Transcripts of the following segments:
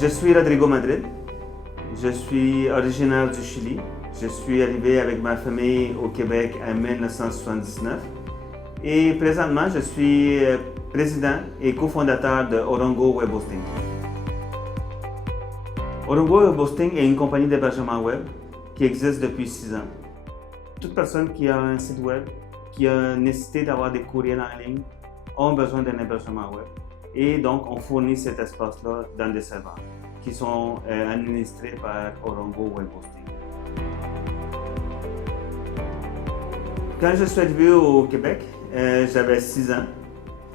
Je suis Rodrigo Madrid. Je suis originaire du Chili. Je suis arrivé avec ma famille au Québec en 1979. Et présentement, je suis président et cofondateur de Orongo Web Hosting. Orongo Web Hosting est une compagnie d'hébergement web qui existe depuis 6 ans. Toute personne qui a un site web, qui a nécessité d'avoir des courriels en ligne, ont besoin d'un hébergement web. Et donc, on fournit cet espace-là dans des serveurs qui sont administrés par Orongo Web Hosting. Quand je suis arrivé au Québec, j'avais 6 ans.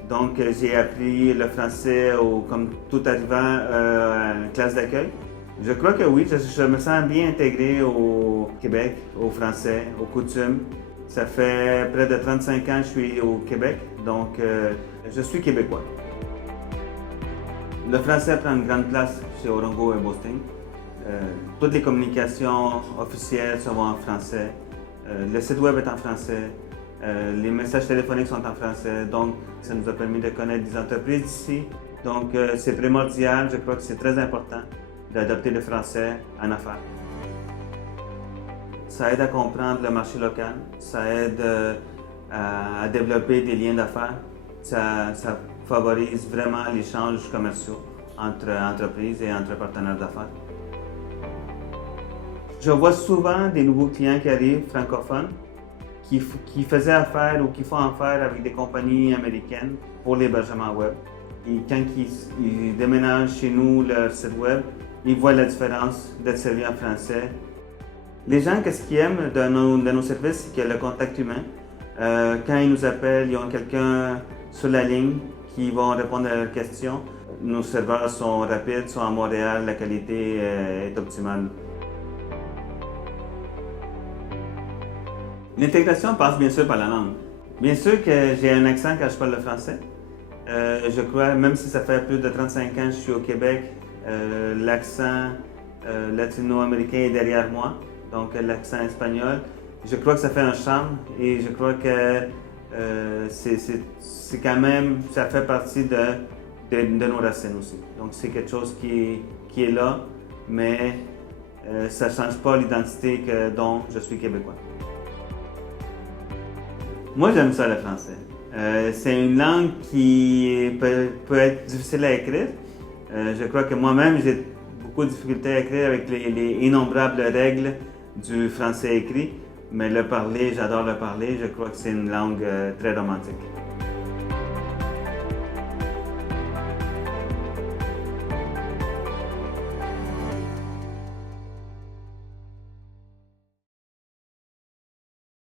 Donc, j'ai appris le français comme tout arrivant en classe d'accueil. Je crois que oui, je me sens bien intégré au Québec, au français, aux coutumes. Ça fait près de 35 ans que je suis au Québec, donc je suis québécois. Le français prend une grande place chez Orongo Web Hosting. Toutes les communications officielles sont en français. Le site web est en français. Les messages téléphoniques sont en français. Donc, ça nous a permis de connaître des entreprises d'ici. Donc, c'est primordial. Je crois que c'est très important d'adopter le français en affaires. Ça aide à comprendre le marché local. Ça aide à développer des liens d'affaires. Ça favorise vraiment l'échange commerciaux entre entreprises et entre partenaires d'affaires. Je vois souvent des nouveaux clients qui arrivent, francophones, qui faisaient affaire ou qui font affaire avec des compagnies américaines pour l'hébergement web. Et quand ils déménagent chez nous leur site web, ils voient la différence d'être servi en français. Les gens, qu'est-ce qu'ils aiment de nos services, c'est qu'il y a le contact humain. Quand ils nous appellent, ils ont quelqu'un sur la ligne qui va répondre à leurs questions. Nos serveurs sont rapides, sont à Montréal, la qualité est optimale. L'intégration passe bien sûr par la langue. Bien sûr que j'ai un accent quand je parle le français. Je crois, même si ça fait plus de 35 ans que je suis au Québec, l'accent latino-américain est derrière moi, donc l'accent espagnol. Je crois que ça fait un charme et je crois que c'est quand même, ça fait partie de nos racines aussi. Donc c'est quelque chose qui est là, mais ça ne change pas l'identité dont je suis québécois. Moi, j'aime ça le français. C'est une langue qui peut être difficile à écrire. Je crois que moi-même, j'ai beaucoup de difficultés à écrire avec les innombrables règles du français écrit. Mais le parler, j'adore le parler. Je crois que c'est une langue très romantique.